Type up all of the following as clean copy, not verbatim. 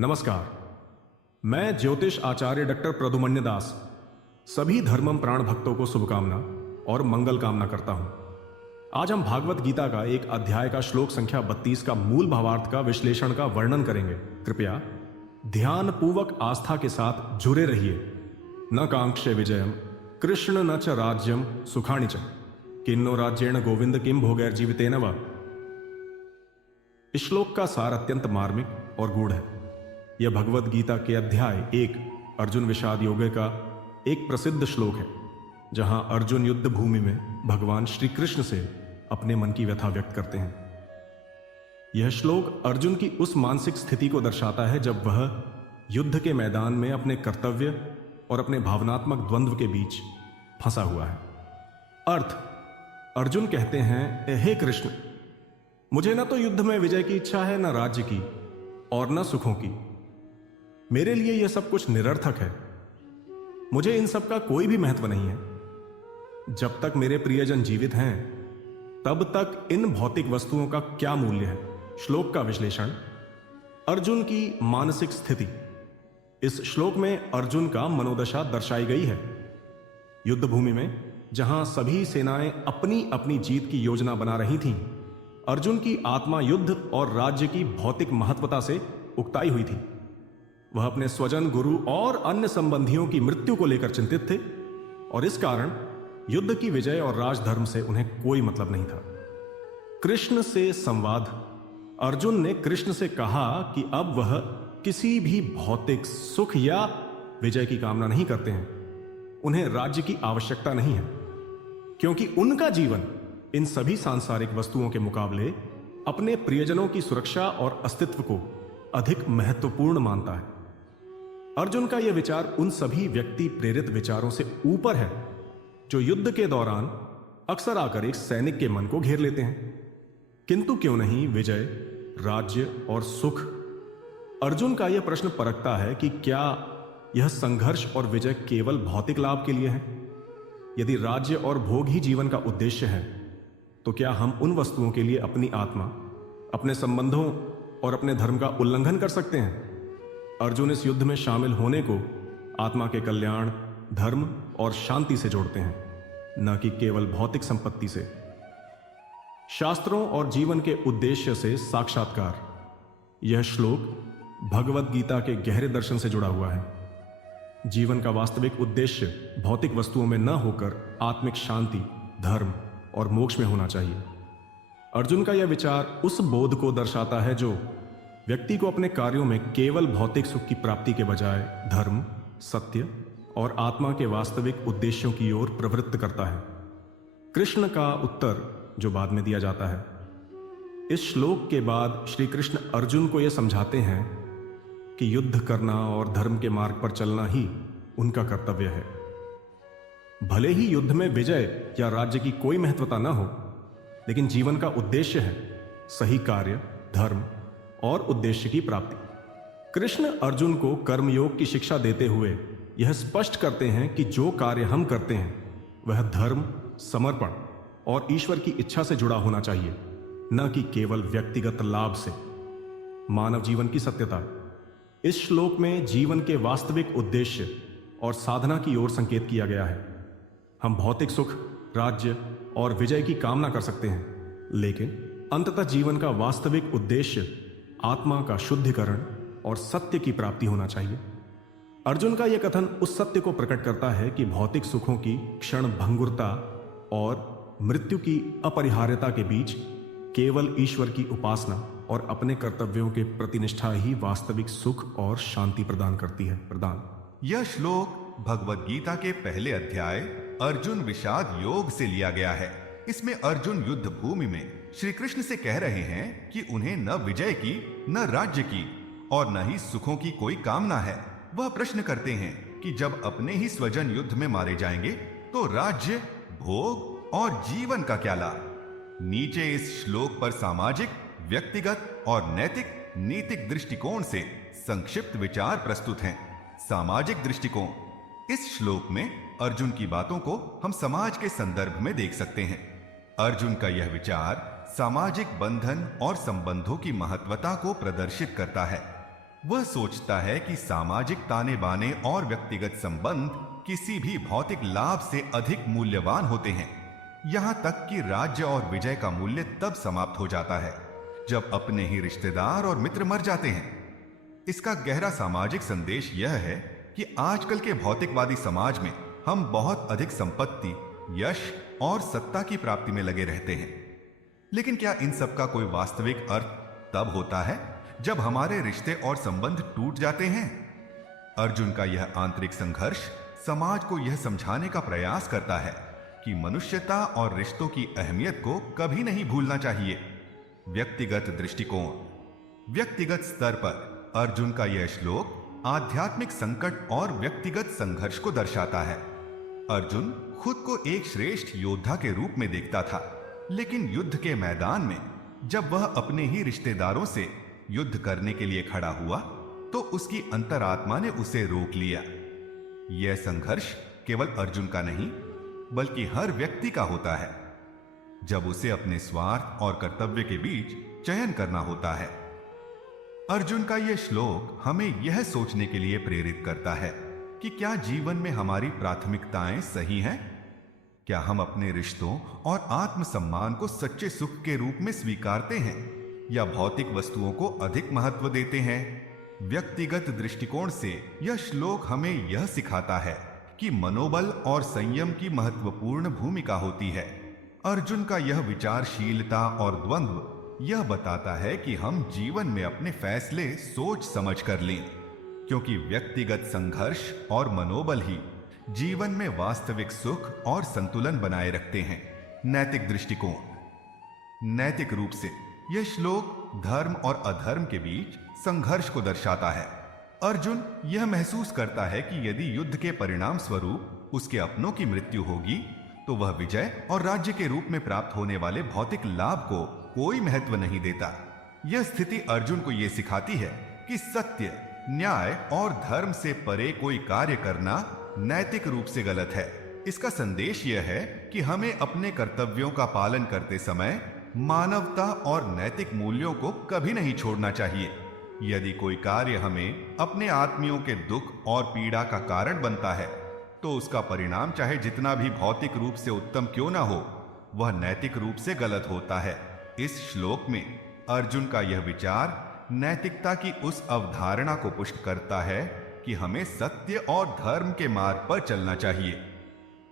नमस्कार। मैं ज्योतिष आचार्य डॉक्टर प्रदुमन्य दास सभी धर्मम प्राण भक्तों को शुभकामना और मंगल कामना करता हूं। आज हम भागवत गीता का एक अध्याय का श्लोक संख्या 32 का मूल भावार्थ का विश्लेषण का वर्णन करेंगे। कृपया ध्यान पूर्वक आस्था के साथ जुड़े रहिए। न कांक्षे विजयम कृष्ण न च राज्यम सुखाणि च किन्नो राज्येण गोविंद किम भोगैर्जीवितेन वा। इस श्लोक का सार अत्यंत मार्मिक और गूढ़ है। यह भगवत गीता के अध्याय 1 अर्जुन विषाद योगे का एक प्रसिद्ध श्लोक है, जहां अर्जुन युद्ध भूमि में भगवान श्री कृष्ण से अपने मन की व्यथा व्यक्त करते हैं। यह श्लोक अर्जुन की उस मानसिक स्थिति को दर्शाता है जब वह युद्ध के मैदान में अपने कर्तव्य और अपने भावनात्मक द्वंद्व के बीच फंसा हुआ है। अर्थ: अर्जुन कहते हैं, हे कृष्ण, मुझे न तो युद्ध में विजय की इच्छा है, न राज्य की और न सुखों की। मेरे लिए यह सब कुछ निरर्थक है। मुझे इन सब का कोई भी महत्व नहीं है। जब तक मेरे प्रियजन जीवित हैं, तब तक इन भौतिक वस्तुओं का क्या मूल्य है। श्लोक का विश्लेषण: अर्जुन की मानसिक स्थिति। इस श्लोक में अर्जुन का मनोदशा दर्शाई गई है। युद्ध भूमि में जहां सभी सेनाएं अपनी अपनी जीत की योजना बना रही थीं, अर्जुन की आत्मा युद्ध और राज्य की भौतिक महत्वता से उकताई हुई थी। वह अपने स्वजन, गुरु और अन्य संबंधियों की मृत्यु को लेकर चिंतित थे और इस कारण युद्ध की विजय और राजधर्म से उन्हें कोई मतलब नहीं था। कृष्ण से संवाद: अर्जुन ने कृष्ण से कहा कि अब वह किसी भी भौतिक सुख या विजय की कामना नहीं करते हैं। उन्हें राज्य की आवश्यकता नहीं है, क्योंकि उनका जीवन इन सभी सांसारिक वस्तुओं के मुकाबले अपने प्रियजनों की सुरक्षा और अस्तित्व को अधिक महत्वपूर्ण मानता है। अर्जुन का यह विचार उन सभी व्यक्ति प्रेरित विचारों से ऊपर है जो युद्ध के दौरान अक्सर आकर एक सैनिक के मन को घेर लेते हैं। किंतु क्यों नहीं विजय, राज्य और सुख? अर्जुन का यह प्रश्न परखता है कि क्या यह संघर्ष और विजय केवल भौतिक लाभ के लिए है? यदि राज्य और भोग ही जीवन का उद्देश्य है, तो क्या हम उन वस्तुओं के लिए अपनी आत्मा, अपने संबंधों और अपने धर्म का उल्लंघन कर सकते हैं? अर्जुन इस युद्ध में शामिल होने को आत्मा के कल्याण, धर्म और शांति से जोड़ते हैं, न कि केवल भौतिक संपत्ति से। शास्त्रों और जीवन के उद्देश्य से साक्षात्कार। यह श्लोक भगवत गीता के गहरे दर्शन से जुड़ा हुआ है। जीवन का वास्तविक उद्देश्य भौतिक वस्तुओं में न होकर आत्मिक शांति, धर्म और मोक्ष में होना चाहिए। अर्जुन का यह विचार उस बोध को दर्शाता है जो व्यक्ति को अपने कार्यों में केवल भौतिक सुख की प्राप्ति के बजाय धर्म, सत्य और आत्मा के वास्तविक उद्देश्यों की ओर प्रवृत्त करता है। कृष्ण का उत्तर जो बाद में दिया जाता है। इस श्लोक के बाद श्री कृष्ण अर्जुन को यह समझाते हैं कि युद्ध करना और धर्म के मार्ग पर चलना ही उनका कर्तव्य है। भले ही युद्ध में विजय या राज्य की कोई महत्वता न हो, लेकिन जीवन का उद्देश्य है सही कार्य, धर्म और उद्देश्य की प्राप्ति। कृष्ण अर्जुन को कर्मयोग की शिक्षा देते हुए यह स्पष्ट करते हैं कि जो कार्य हम करते हैं वह धर्म, समर्पण और ईश्वर की इच्छा से जुड़ा होना चाहिए, न कि केवल व्यक्तिगत लाभ से। मानव जीवन की सत्यता। इस श्लोक में जीवन के वास्तविक उद्देश्य और साधना की ओर संकेत किया गया है। हम भौतिक सुख, राज्य और विजय की कामना कर सकते हैं, लेकिन अंततः जीवन का वास्तविक उद्देश्य आत्मा का शुद्धिकरण और सत्य की प्राप्ति होना चाहिए। अर्जुन का यह कथन उस सत्य को प्रकट करता है कि भौतिक सुखों की क्षण भंगुरता और मृत्यु की अपरिहार्यता के बीच केवल ईश्वर की उपासना और अपने कर्तव्यों के प्रतिनिष्ठा ही वास्तविक सुख और शांति प्रदान करती है। यह श्लोक भगवत गीता के पहले अध्याय अर्जुन विषाद योग से लिया गया है। इसमें अर्जुन युद्ध भूमि में श्री कृष्ण से कह रहे हैं कि उन्हें न विजय की, न राज्य की और न ही सुखों की कोई कामना है। वह प्रश्न करते हैं कि जब अपने ही स्वजन युद्ध में मारे जाएंगे तो राज्य, भोग और जीवन का क्या लाभ? नीचे इस श्लोक पर सामाजिक, व्यक्तिगत और नैतिक, नीतिक दृष्टिकोण से संक्षिप्त विचार प्रस्तुत हैं। सामाजिक दृष्टिकोण। इस श्लोक में अर्जुन की बातों को हम समाज के संदर्भ में देख सकते हैं। अर्जुन का यह विचार सामाजिक बंधन और संबंधों की महत्वता को प्रदर्शित करता है। वह सोचता है कि सामाजिक ताने बाने और व्यक्तिगत संबंध किसी भी भौतिक लाभ से अधिक मूल्यवान होते हैं। यहां तक कि राज्य और विजय का मूल्य तब समाप्त हो जाता है जब अपने ही रिश्तेदार और मित्र मर जाते हैं। इसका गहरा सामाजिक संदेश यह है कि आजकल के भौतिकवादी समाज में हम बहुत अधिक संपत्ति, यश और सत्ता की प्राप्ति में लगे रहते हैं। लेकिन क्या इन सब का कोई वास्तविक अर्थ तब होता है जब हमारे रिश्ते और संबंध टूट जाते हैं? अर्जुन का यह आंतरिक संघर्ष समाज को यह समझाने का प्रयास करता है कि मनुष्यता और रिश्तों की अहमियत को कभी नहीं भूलना चाहिए। व्यक्तिगत दृष्टिकोण। व्यक्तिगत स्तर पर अर्जुन का यह श्लोक आध्यात्मिक संकट और व्यक्तिगत संघर्ष को दर्शाता है। अर्जुन खुद को एक श्रेष्ठ योद्धा के रूप में देखता था, लेकिन युद्ध के मैदान में जब वह अपने ही रिश्तेदारों से युद्ध करने के लिए खड़ा हुआ तो उसकी अंतरात्मा ने उसे रोक लिया। यह संघर्ष केवल अर्जुन का नहीं बल्कि हर व्यक्ति का होता है जब उसे अपने स्वार्थ और कर्तव्य के बीच चयन करना होता है। अर्जुन का यह श्लोक हमें यह सोचने के लिए प्रेरित करता है कि क्या जीवन में हमारी प्राथमिकताएं सही हैं? क्या हम अपने रिश्तों और आत्मसम्मान को सच्चे सुख के रूप में स्वीकारते हैं या भौतिक वस्तुओं को अधिक महत्व देते हैं? व्यक्तिगत दृष्टिकोण से यह श्लोक हमें यह सिखाता है कि मनोबल और संयम की महत्वपूर्ण भूमिका होती है। अर्जुन का यह विचारशीलता और द्वंद्व यह बताता है कि हम जीवन में अपने फैसले सोच समझ कर लें, क्योंकि व्यक्तिगत संघर्ष और मनोबल ही जीवन में वास्तविक सुख और संतुलन बनाए रखते हैं। नैतिक दृष्टिकोण। नैतिक रूप से यह श्लोक धर्म और अधर्म के बीच संघर्ष को दर्शाता है। अर्जुन यह महसूस करता है कि यदि युद्ध के परिणाम स्वरूप उसके अपनों की मृत्यु होगी तो वह विजय और राज्य के रूप में प्राप्त होने वाले भौतिक लाभ को कोई महत्व नहीं देता। यह स्थिति अर्जुन को यह सिखाती है कि सत्य, न्याय और धर्म से परे कोई कार्य करना नैतिक रूप से गलत है। इसका संदेश यह है कि हमें अपने कर्तव्यों का पालन करते समय मानवता और नैतिक मूल्यों को कभी नहीं छोड़ना चाहिए। यदि कोई कार्य हमें अपने आत्मियों के दुख और पीड़ा का कारण बनता है तो उसका परिणाम चाहे जितना भी भौतिक रूप से उत्तम क्यों ना हो, वह नैतिक रूप से गलत होता है। इस श्लोक में अर्जुन का यह विचार नैतिकता की उस अवधारणा को पुष्ट करता है कि हमें सत्य और धर्म के मार्ग पर चलना चाहिए,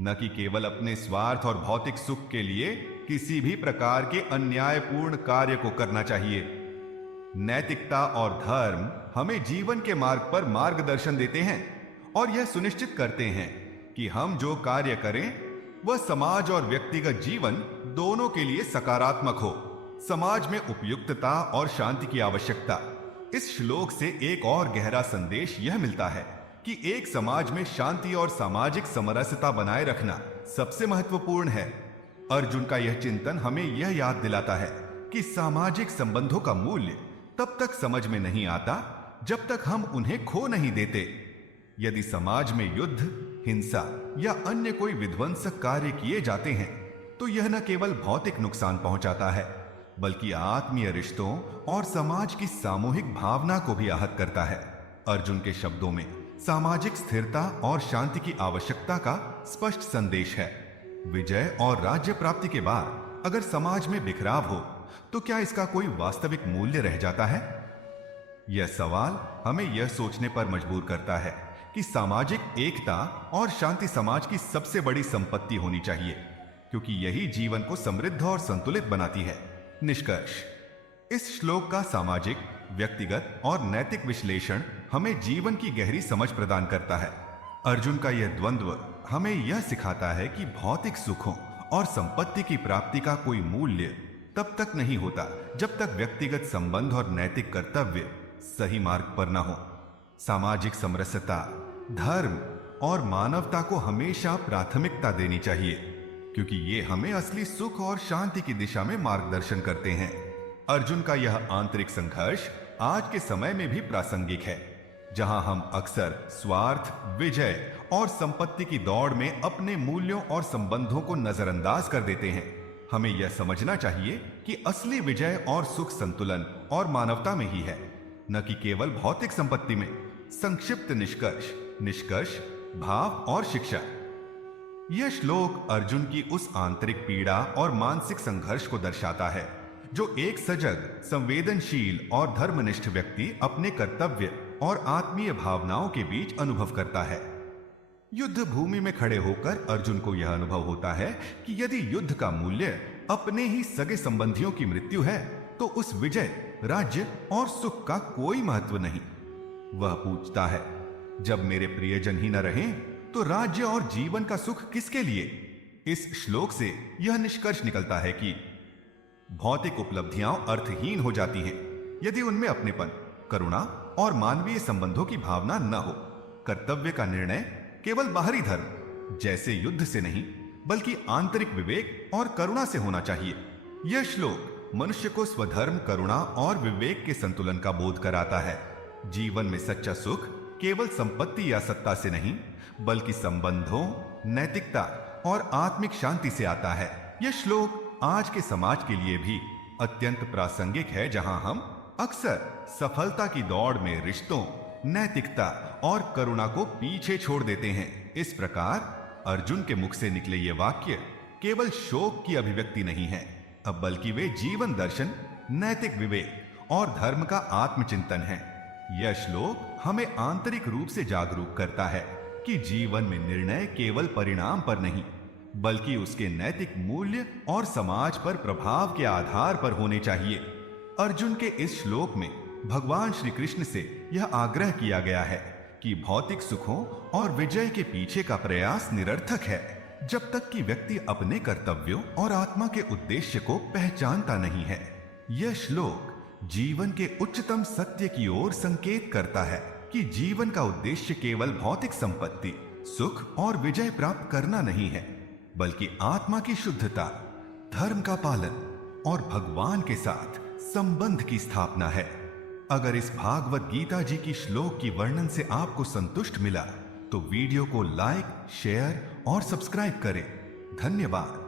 न कि केवल अपने स्वार्थ और भौतिक सुख के लिए किसी भी प्रकार के अन्यायपूर्ण कार्य को करना चाहिए। नैतिकता और धर्म हमें जीवन के मार्ग पर मार्गदर्शन देते हैं और यह सुनिश्चित करते हैं कि हम जो कार्य करें वह समाज और व्यक्तिगत जीवन दोनों के लिए सकारात्मक हो। समाज में उपयुक्तता और शांति की आवश्यकता। इस श्लोक से एक और गहरा संदेश यह मिलता है कि एक समाज में शांति और सामाजिक समरसता बनाए रखना सबसे महत्वपूर्ण है। अर्जुन का यह चिंतन हमें यह याद दिलाता है कि सामाजिक संबंधों का मूल्य तब तक समझ में नहीं आता जब तक हम उन्हें खो नहीं देते। यदि समाज में युद्ध, हिंसा या अन्य कोई विध्वंसक कार्य किए जाते हैं तो यह न केवल भौतिक नुकसान पहुंचाता है बल्कि आत्मीय रिश्तों और समाज की सामूहिक भावना को भी आहत करता है। अर्जुन के शब्दों में सामाजिक स्थिरता और शांति की आवश्यकता का स्पष्ट संदेश है। विजय और राज्य प्राप्ति के बाद अगर समाज में बिखराव हो तो क्या इसका कोई वास्तविक मूल्य रह जाता है? यह सवाल हमें यह सोचने पर मजबूर करता है कि सामाजिक एकता और शांति समाज की सबसे बड़ी संपत्ति होनी चाहिए, क्योंकि यही जीवन को समृद्ध और संतुलित बनाती है। निष्कर्ष। इस श्लोक का सामाजिक, व्यक्तिगत और नैतिक विश्लेषण हमें जीवन की गहरी समझ प्रदान करता है। अर्जुन का यह द्वंद्व हमें यह सिखाता है कि भौतिक सुखों और संपत्ति की प्राप्ति का कोई मूल्य तब तक नहीं होता जब तक व्यक्तिगत संबंध और नैतिक कर्तव्य सही मार्ग पर न हो। सामाजिक समरसता, धर्म और मानवता को हमेशा प्राथमिकता देनी चाहिए, क्योंकि ये हमें असली सुख और शांति की दिशा में मार्गदर्शन करते हैं। अर्जुन का यह आंतरिक संघर्ष आज के समय में भी प्रासंगिक है, जहां हम अक्सर स्वार्थ, विजय और संपत्ति की दौड़ में अपने मूल्यों और संबंधों को नजरअंदाज कर देते हैं। हमें यह समझना चाहिए कि असली विजय और सुख संतुलन और मानवता में ही है। न कि केवल भौतिक संपत्ति में। संक्षिप्त निष्कर्ष, निष्कर्ष, भाव और शिक्षा। यह श्लोक अर्जुन की उस आंतरिक पीड़ा और मानसिक संघर्ष को दर्शाता है जो एक सजग, संवेदनशील और धर्मनिष्ठ व्यक्ति अपने कर्तव्य और आत्मीय भावनाओं के बीच अनुभव करता है। युद्ध भूमि में खड़े होकर अर्जुन को यह अनुभव होता है कि यदि युद्ध का मूल्य अपने ही सगे संबंधियों की मृत्यु है तो उस विजय, राज्य और सुख का कोई महत्व नहीं। वह पूछता है, जब मेरे प्रियजन ही न रहें तो राज्य और जीवन का सुख किसके लिए? इस श्लोक से यह निष्कर्ष निकलता है कि भौतिक उपलब्धियां अर्थहीन हो जाती हैं यदि उनमें अपनेपन, करुणा और मानवीय संबंधों की भावना न हो। कर्तव्य का निर्णय केवल बाहरी धर्म जैसे युद्ध से नहीं बल्कि आंतरिक विवेक और करुणा से होना चाहिए। यह श्लोक मनुष्य को स्वधर्म, करुणा और विवेक के संतुलन का बोध कराता है। जीवन में सच्चा सुख केवल संपत्ति या सत्ता से नहीं बल्कि संबंधों, नैतिकता और आत्मिक शांति से आता है। यह श्लोक आज के समाज के लिए भी अत्यंत प्रासंगिक है, जहां हम अक्सर सफलता की दौड़ में रिश्तों, नैतिकता और करुणा को पीछे छोड़ देते हैं। इस प्रकार अर्जुन के मुख से निकले ये वाक्य केवल शोक की अभिव्यक्ति नहीं है, अब बल्कि वे जीवन दर्शन, नैतिक विवेक और धर्म का आत्मचिंतन है। यह श्लोक हमें आंतरिक रूप से जागरूक करता है कि जीवन में निर्णय केवल परिणाम पर नहीं बल्कि उसके नैतिक मूल्य और समाज पर प्रभाव के आधार पर होने चाहिए। अर्जुन के इस श्लोक में भगवान श्री कृष्ण से यह आग्रह किया गया है कि भौतिक सुखों और विजय के पीछे का प्रयास निरर्थक है जब तक कि व्यक्ति अपने कर्तव्यों और आत्मा के उद्देश्य को पहचानता नहीं है। यह श्लोक जीवन के उच्चतम सत्य की ओर संकेत करता है कि जीवन का उद्देश्य केवल भौतिक संपत्ति, सुख और विजय प्राप्त करना नहीं है बल्कि आत्मा की शुद्धता, धर्म का पालन और भगवान के साथ संबंध की स्थापना है। अगर इस भागवत गीता जी की श्लोक की वर्णन से आपको संतुष्ट मिला तो वीडियो को लाइक, शेयर और सब्सक्राइब करें। धन्यवाद।